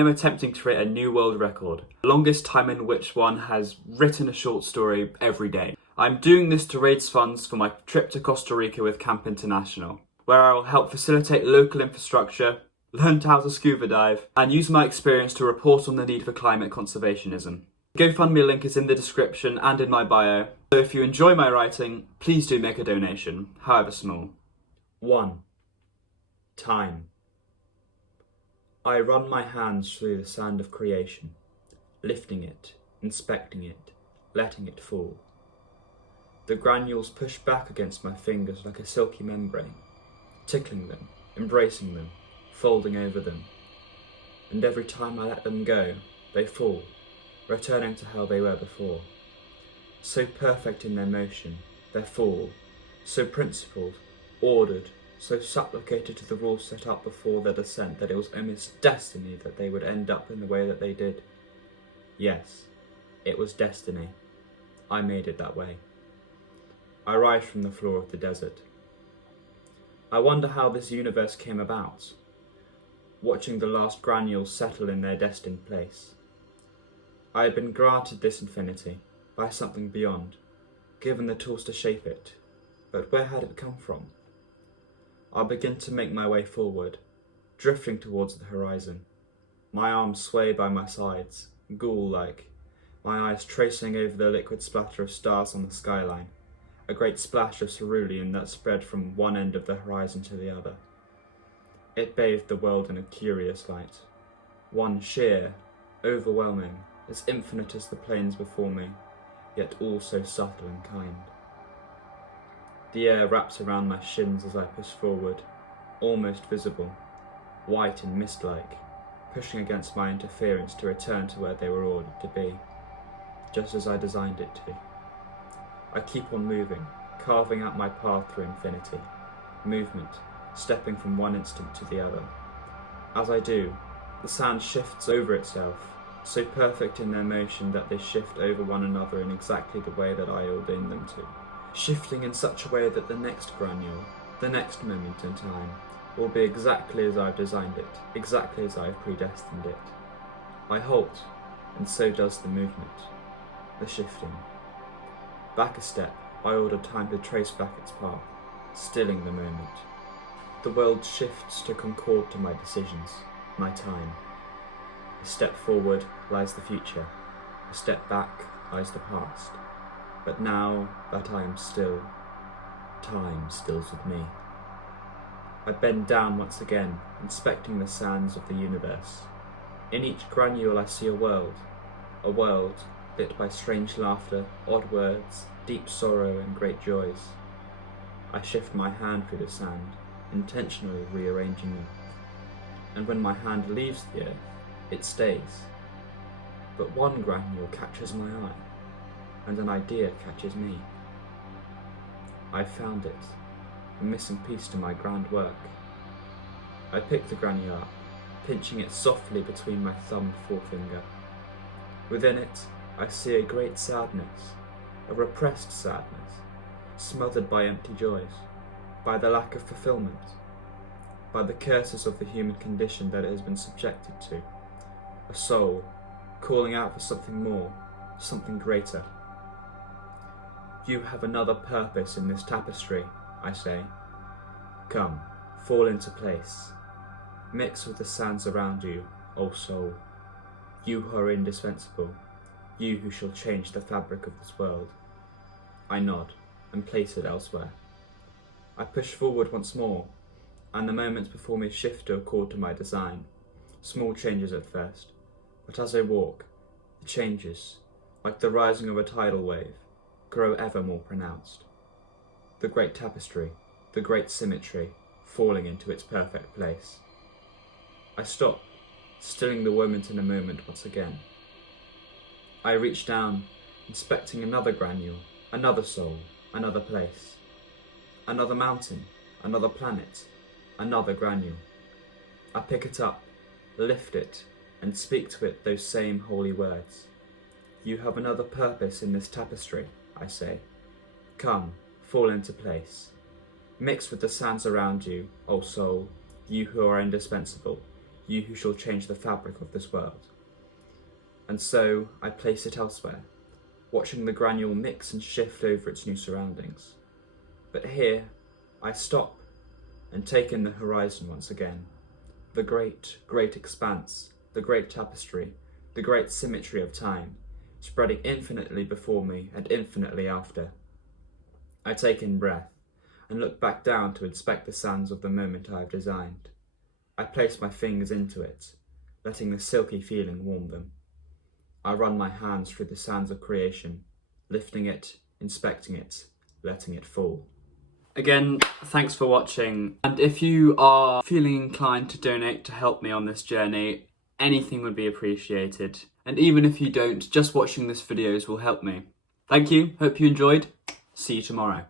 I'm attempting to create a new world record, the longest time in which one has written a short story every day. I'm doing this to raise funds for my trip to Costa Rica with Camp International, where I will help facilitate local infrastructure, learn how to scuba dive, and use my experience to report on the need for climate conservationism. The GoFundMe link is in the description and in my bio, so if you enjoy my writing, please do make a donation, however small. 1. Time. I run my hands through the sand of creation, lifting it, inspecting it, letting it fall. The granules push back against my fingers like a silky membrane, tickling them, embracing them, folding over them. And every time I let them go, they fall, returning to how they were before. So perfect in their motion, their fall, so principled, ordered, so supplicated to the rules set up before their descent that it was almost destiny that they would end up in the way that they did. Yes, it was destiny. I made it that way. I rise from the floor of the desert. I wonder how this universe came about, watching the last granules settle in their destined place. I had been granted this infinity by something beyond, given the tools to shape it, but where had it come from? I begin to make my way forward, drifting towards the horizon. My arms sway by my sides, ghoul-like, my eyes tracing over the liquid splatter of stars on the skyline, a great splash of cerulean that spread from one end of the horizon to the other. It bathed the world in a curious light, one sheer, overwhelming, as infinite as the plains before me, yet all so subtle and kind. The air wraps around my shins as I push forward, almost visible, white and mist-like, pushing against my interference to return to where they were ordered to be, just as I designed it to. I keep on moving, carving out my path through infinity, movement, stepping from one instant to the other. As I do, the sand shifts over itself, so perfect in their motion that they shift over one another in exactly the way that I ordained them to. Shifting in such a way that the next granule, the next moment in time, will be exactly as I've designed it, exactly as I've predestined it. I halt, and so does the movement, the shifting. Back a step, I order time to trace back its path, stilling the moment. The world shifts to concord to my decisions, my time. A step forward lies the future, a step back lies the past. But now that I am still, time stills with me. I bend down once again, inspecting the sands of the universe. In each granule I see a world lit by strange laughter, odd words, deep sorrow and great joys. I shift my hand through the sand, intentionally rearranging them. And when my hand leaves the earth, it stays. But one granule catches my eye, and an idea catches me. I found it, a missing piece to my grand work. I pick the granule up, pinching it softly between my thumb and forefinger. Within it, I see a great sadness, a repressed sadness, smothered by empty joys, by the lack of fulfillment, by the curses of the human condition that it has been subjected to. A soul, calling out for something more, something greater. You have another purpose in this tapestry, I say. Come, fall into place. Mix with the sands around you, O soul. You who are indispensable, you who shall change the fabric of this world. I nod and place it elsewhere. I push forward once more, and the moments before me shift to accord to my design. Small changes at first, but as I walk, the changes, like the rising of a tidal wave, grow ever more pronounced. The great tapestry, the great symmetry, falling into its perfect place. I stop, stilling the moment in a moment once again. I reach down, inspecting another granule, another soul, another place. Another mountain, another planet, another granule. I pick it up, lift it, and speak to it those same holy words. You have another purpose in this tapestry, I say. Come, fall into place. Mix with the sands around you, O soul, you who are indispensable, you who shall change the fabric of this world. And so I place it elsewhere, watching the granule mix and shift over its new surroundings. But here I stop and take in the horizon once again. The great, great expanse, the great tapestry, the great symmetry of time, spreading infinitely before me and infinitely after. I take in breath and look back down to inspect the sands of the moment I have designed. I place my fingers into it, letting the silky feeling warm them. I run my hands through the sands of creation, lifting it, inspecting it, letting it fall. Again, thanks for watching. And if you are feeling inclined to donate to help me on this journey, anything would be appreciated. And even if you don't, just watching this videos will help me. Thank you, hope you enjoyed. See you tomorrow.